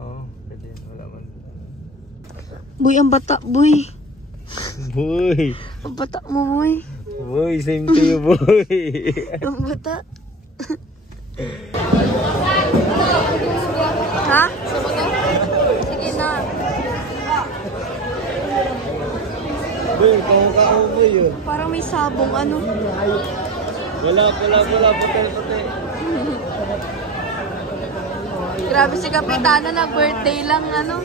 Oo, pwede. Wala man. Boy, ang bata, boy. Boy! Ang bata mo, boy. Boy, same to you, boy! Ang bata. Ha? Sige na. Boy, kamukha mo, boy, yun. Parang may sabong, ano? Wala, puti. Grabe si Kapitana na birthday lang, ano?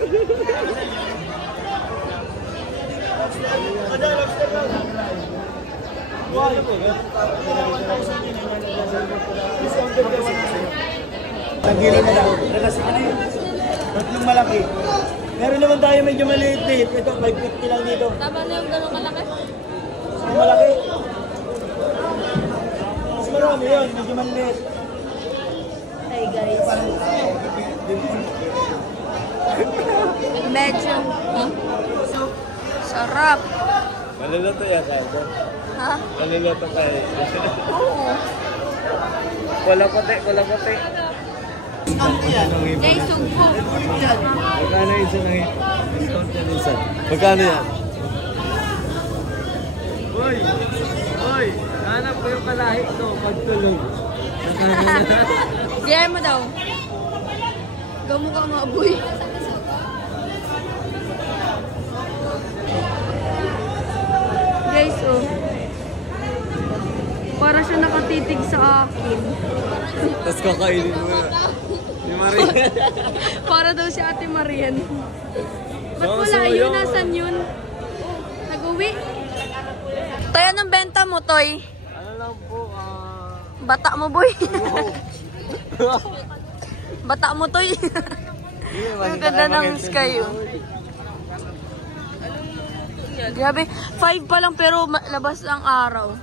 Tagilin na lang. Kasi ano yun? Tatlong malaki. Meron naman tayo medyo maliit-liit. Ito, 550 lang dito. Tama na yung gano'ng malaki? Mas malaki. Mas marami yun, medyo maliit. Hi guys. Medyo. Sarap. Maluluto yan kahit doon. Ha? Maluluto kahit. Oo. Wala puti. Guys, sugpo. Magkano isa ng hit? Discount yan isa. Magkano yan? Boy! Hanap ko yung kalahi ito pagtulog. Diyan mo daw. Gamukha nga, boy. Guys, oh. Para siya nakatitig sa akin. Tapos kakainin mo na. Ni Maria. Para daw si Ate Marian. Ba't Oo, wala so yun? yun. Nasaan yun? Nag-uwi? Toy, anong benta mo, Toy? Ano lang po, Bata mo, boy. Bata mo, Toy. Ang ganda ng sky, oh. Grabe, 5 pa lang pero labas ang araw.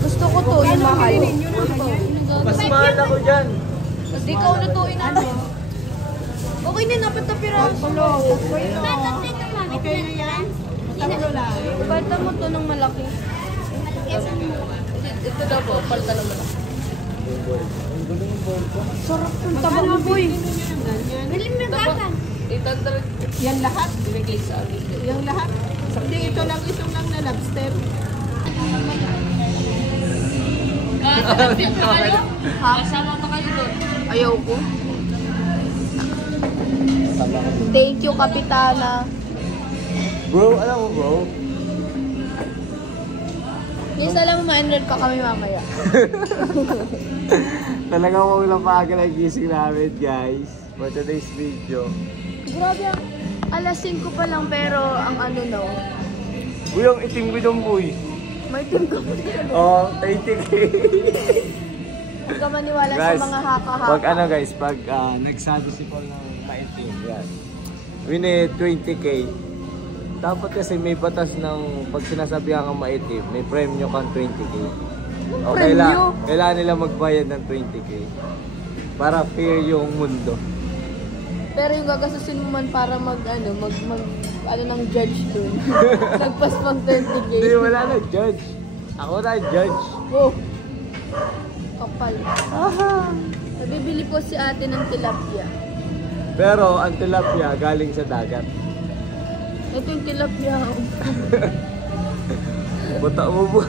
Gusto ko to, yung mahal. Mas mahal ako dyan. Hindi ka unutuin ano. Okay na, dapat na piraso. Okay na yan? Tatlo lang. Bata mo to ng malaki. Ito daw po, palta ng malaki. Sarap ng taba mo, boy. Galing na gatan. Yan lahat, binigay sa amin. Yung lahat. Hindi, ito lang na lobster. Ha? Kasama pa kayo doon? Ayaw ko. Thank you, Kapitana. Bro, alam mo bro? Yes, alam mo, ma-enroll ka kami mamaya. Talagang maulang paaga na gising namin guys. For today's video. Grabe, alas 5 pa lang pero ang ano no. Uy, ang itim bidong boy. May tingko mo din. Oh, 30K. Huwag ka maniwala Guys, sa mga haka-haka. pag ano guys, pag nagsado si Paul ng maitim, yan. Win 20K. Dapat kasi may batas ng pag sinasabihan kang maitim, may premyo kang 20K. O kailangan nila magbayad ng 20K. Para fair yung mundo. Pero yung gagastusin mo man para ano ng judge dun. Nagpas pang 20K. Hindi, wala na judge. Ako na judge. Oh. Kapal. Nabibili po si ate ng tilapia. Pero ang tilapia galing sa dagat. Ito yung tilapia. Bata mo boy.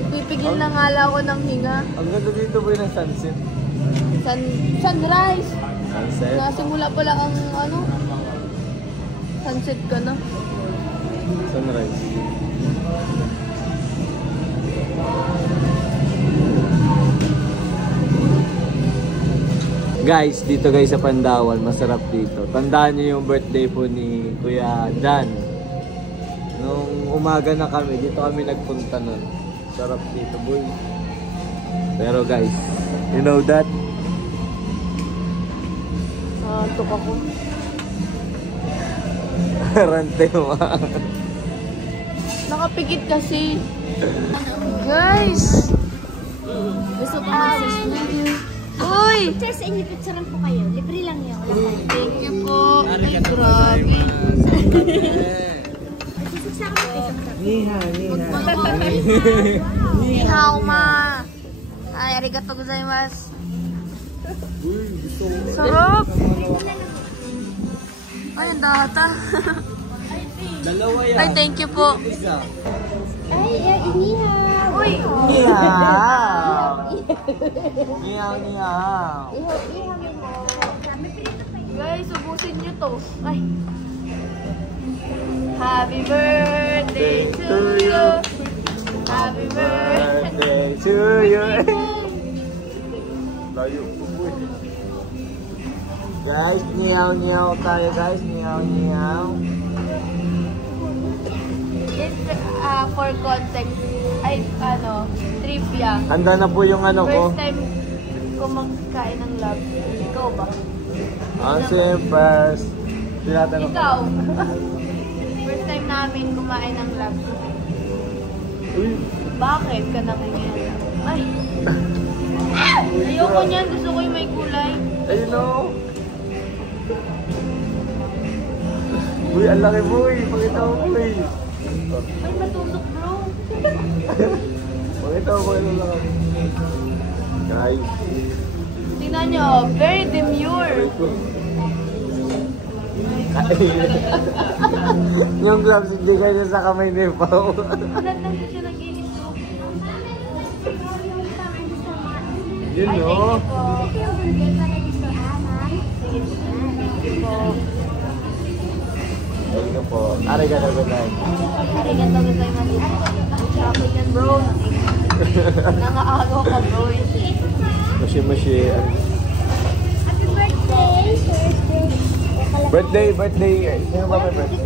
Nagpipigil na nga lang ako ng hinga. Ang ganda dito boy ng sunset. Sunrise. Sunset. Nasimula pala ang ano. Sunset ka na. Sunrise. Guys, dito guys sa Pandawan, masarap dito. Tandaan niyo yung birthday po ni Kuya Dan. Nung umaga na kami, dito kami nagpunta nun. Sarap dito, boy. Pero guys, you know that? Antok ako. Rante mo. Nakapikit kasi. Guys! Gusto ko mag-studio. Uy! Picture sa inyo, picturean po kayo. Libre lang yun. Thank you po. Ay, grabe. Niha. Ni hao ma. Ay, arigato gozaimasu. Sarap! Ay, ang data. Dalawa yan. Ay, thank you po. Isa. Ay, inihaw. Uy! Niyaw! Niyaw, niyaw. Ihaw mo. Guys, ubusin nyo to. Ay. Happy birthday to you. Happy birthday. Birthday to you. Layo. Guys, niyaw tayo guys. Niyaw. Yes, for context, ay, trivia. Handa na po yung ano ko. First time ko magkain ng love. Ikaw ba? First. Tinatanong Ikaw. First time namin kumain ng love. Uy. Bakit ka nangyayari? Ay! Ayoko niyan. Gusto ko yung may kulay. Ayun o. Uy, ang laki boy. Pakita mo boy. May matutok bro. Pakita mo lang. Guys. Tingnan nyo. Very demure. Yung gloves hindi kanya sa kamay ni Pao. Ilan lang siya nag-iiso. Yun Ay, o. thank you po. Thank you po. Arigato gozaimasu. Arigato gozaimasu. Shopping yan bro. Nangaagaw ka bro. Mushi. Happy birthday. Birthday. Sino ba may birthday?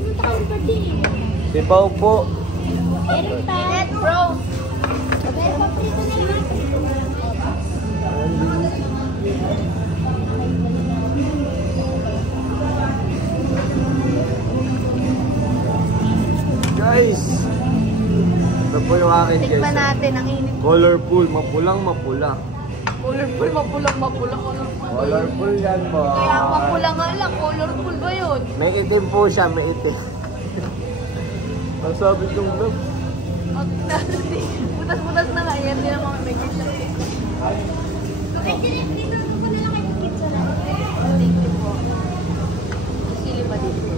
Si Pao po. Meron pa. Bro. Meron pa prito na lahat. Guys. Ito po yung akin guys. Tikman natin ang init. Colorful. Mapulang mapula. Colorful, mapulang. Colorful yan po. Kaya mapula nga lang. Colorful ba yun? May itim po siya. May itim. Ang sabi kong vlog. Butas-butas na nga. Yan din ang mga may kitchen. Ay, dito ko na lang kayo pizza na. Thank you po. Sili pa dito.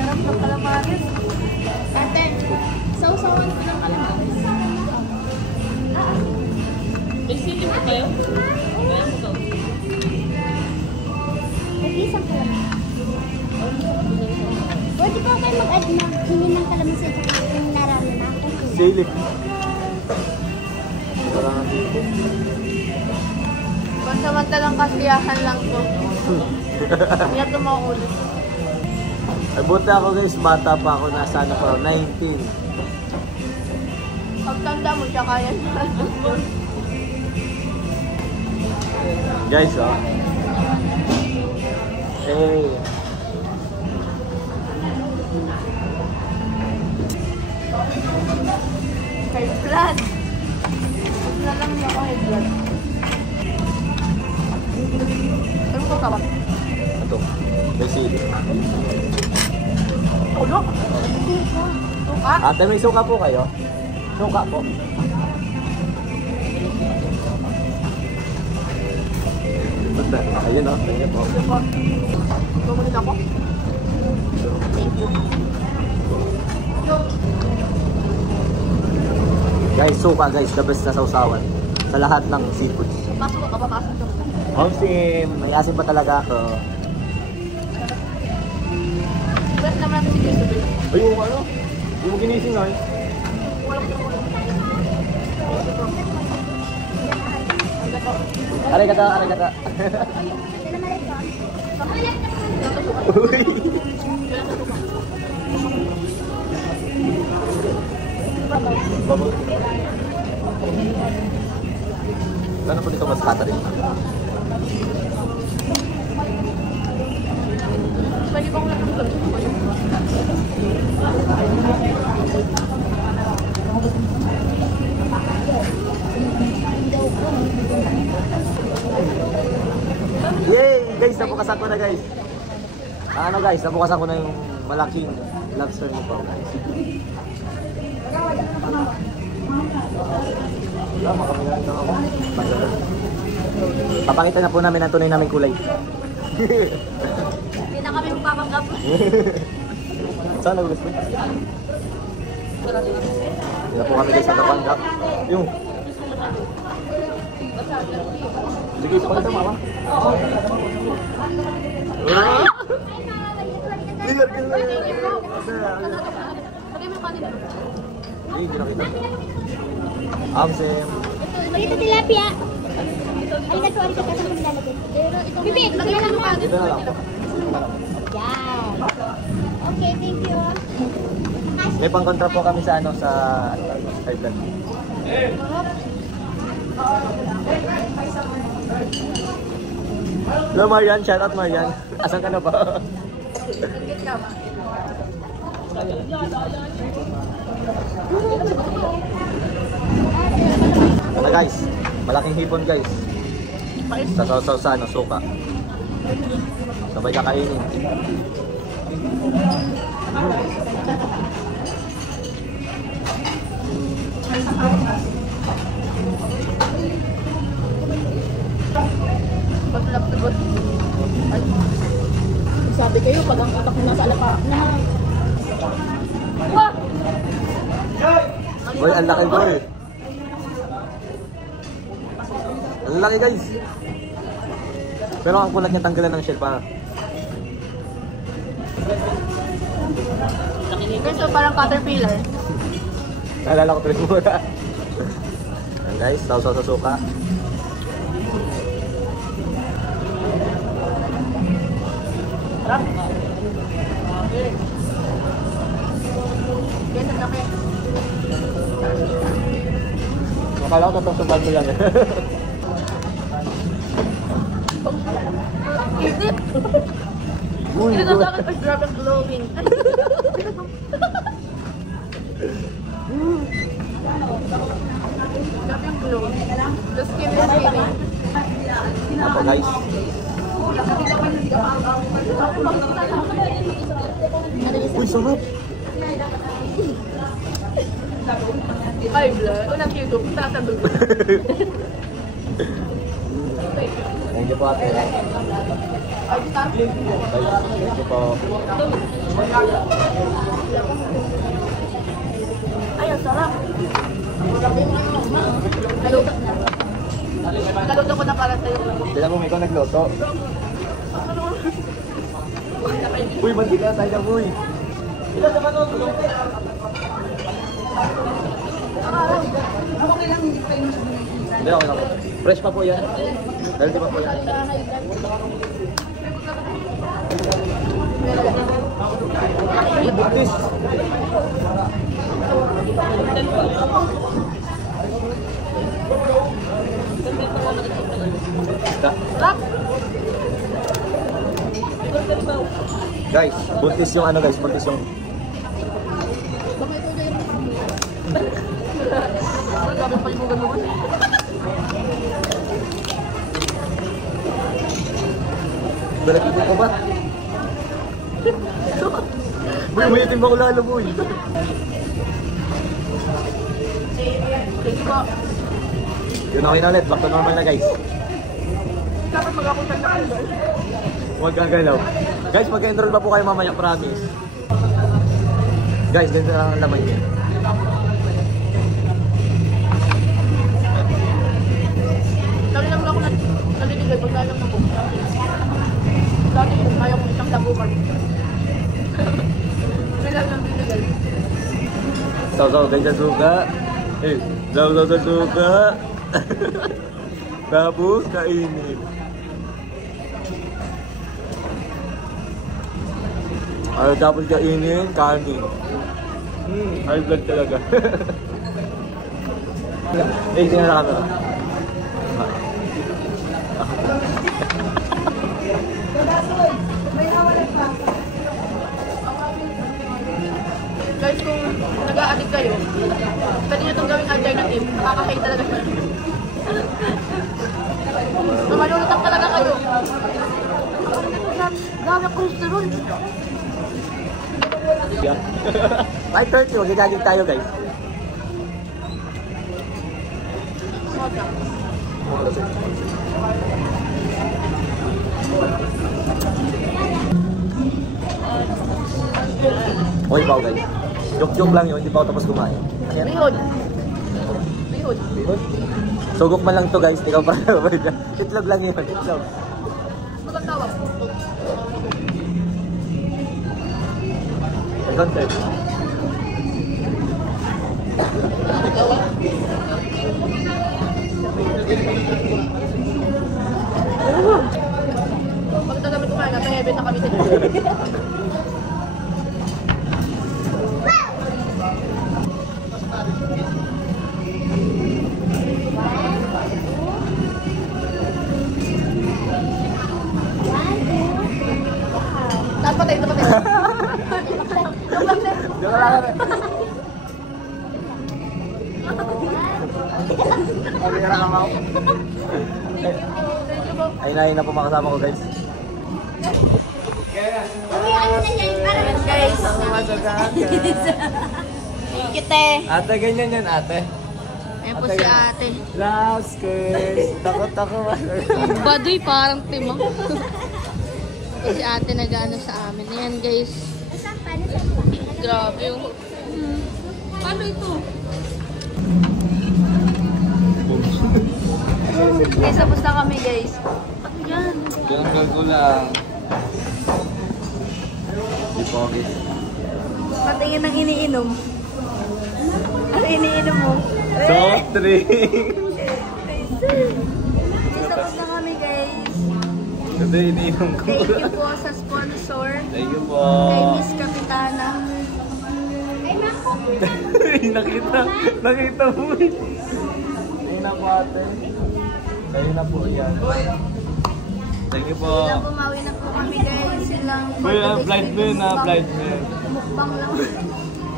Sarap ng calamares. Ate, sausawan ko ng calamares. May sili mo kayo? Nag-isang calamares. Pwede po kayo mag-add mag-hingin ng calamares at yung narami na ako. Silip. Parang dito. Pansamantalang kasiyahan lang to. Hindi na ito mauulit. Ay, buti ako guys, bata pa ako, nasa ano pa, 19. Pagtanda mo siya kaya na. Guys, oh. Hey. High blood. Huwag na lang niya ako high blood. Ano ko tawag? Ito. May silip. Ulo? Suka? Ate, may suka po kayo? Suka po. Ayun o, ayun po. Bumalik ako? Thank you. Guys, suka guys, the best na sausawan. Sa lahat ng seafoods. Pasok ka ba? Pasok ka ba? Homsim, may asin pa talaga ako. Press naman natin si Christopher. Ay, yung ano? Yung ginising na Arigato. Uy. Ano po dito mas kata rin? Pwede bang natutulog? nabukasan ko na guys. Ano guys, nabukasan ko na yung malaking lobster mo pa guys. Tama kami na ito ako. Papakita na po namin ang tunay naming kulay. Hindi na kami magpapanggap. Saan nagulis mo? Hindi na po kami guys sa kapanggap. Yung. Sige, pakita mama. Ligar ka na. Hindi nakita. Amsem. Ito tilapia. Arigato, arigato sa mga lalagay. Bibi, lagyan lang mo. Dito na lang po. Yan. Okay, thank you. May pang-kontra po kami sa ano sa Thailand. Hello Marian, shout out Marian. Asan ka na ba? Ano guys, malaking hipon guys. Sa sausaw sa ano, suka. Sabay kakainin. Sabi kayo, pag ang utak mo nasa alapa. Boy, ang laki boy. Ang laki guys. Pero ang kulat niya tanggalan ng shell pa. So parang caterpillar. Naalala ko tuloy muna. Ayan guys, sausaw sa suka. Ganun na kayo. Akala ko tatang mo lang eh. Isip! Uy, Ito na sa akin, grabe ang glowing. Grabe ang glow. The skin is skinny. Ako guys. Uy, sarap! Ay, blood. Unang kilo, tatabog. Thank you po ate. Thank you po. Ay, ang sarap. Naluto ko na para sa'yo. Tignan mo, may ikaw nagloto. Uy, mantika tayo na boy. Ilan naman o? Hindi, okay lang. Fresh pa po yan. Dahil di pa po yan. Ay, buntis. Sarap! Guys, buntis yung ano guys, buntis yung... Grabe ang palimugan mo. Dalagin ko ba? Boy, may itim ako lalo boy. Thank you po. Yun okay na ulit, back to normal na guys. Dapat mag-apunta na kayo. Huwag gagalaw. Guys, mag-enroll pa po kayo mamaya, promise. Guys, ganito lang ang laman niya. Dali lang ako naliligay pag lalang na po. Dati kaya mo isang labukan. Kailan lang binigay. Saw-saw guys sa suka. Eh, saw-saw sa suka. Tapos, kainin. Ay, tapos kainin, kanin. High blood talaga. Eh, tingnan na camera. Guys, kung nag-a-addict kayo, pwede nyo itong gawing alternative. Nakakakay talaga siya. So, malulutang talaga kayo. Dami cholesterol. Yeah. 5:30, magagaging tayo guys. Oy, bao guys. Joke-joke lang yun, hindi pa ako tapos kumain. Ayan. Bihod. Bihod. Sugok man lang to guys, ikaw pa rin. Itlog lang yun, itlog. Magkatawag. May content. Pagkita kami kumain, nasa heaven na kami din. Patay, patay. Ay na po makasama ko guys. Guys, kita. Ate, ganyan yan ate. Ayan po si ate. Last kiss. Takot ako. Baduy, parang timang. Si ate nag-ano sa amin. Ayan guys. Grabe yung... Paano ito? Guys, tapos na kami guys. Ano yan? Ganggal ko lang. Di pogi. Patingin ng iniinom. Ano iniinom mo? Soft drink. Guys, tapos na kami guys. Ito iniinom ko. Thank you po sa sponsor. Thank you po. Kay Miss Kapitana. Nakita mo eh. Ayun na po ate. Ayun na po yan. Thank you po. Silang bumawi na po kami guys. Silang Blind mo yun na, blind mo yun. mukbang lang.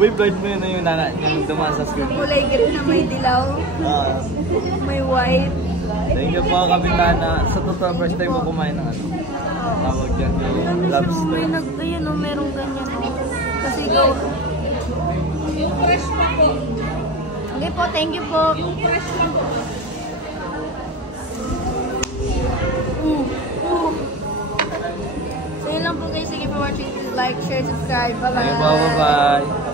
Uy, blind mo yun na yung dumaan sa screen. Kulay green na may dilaw. May white. Thank you po Kapitana. Sa totoo, first time mo kumain ng ano. Tawag dyan yung lobster. Ayan o, merong ganyan. Kasi go. Yung fresh pa po. Okay po, thank you po. Yung fresh pa po. So yun lang po guys. Thank you for watching. Like, share, subscribe. Bye-bye. Bye-bye.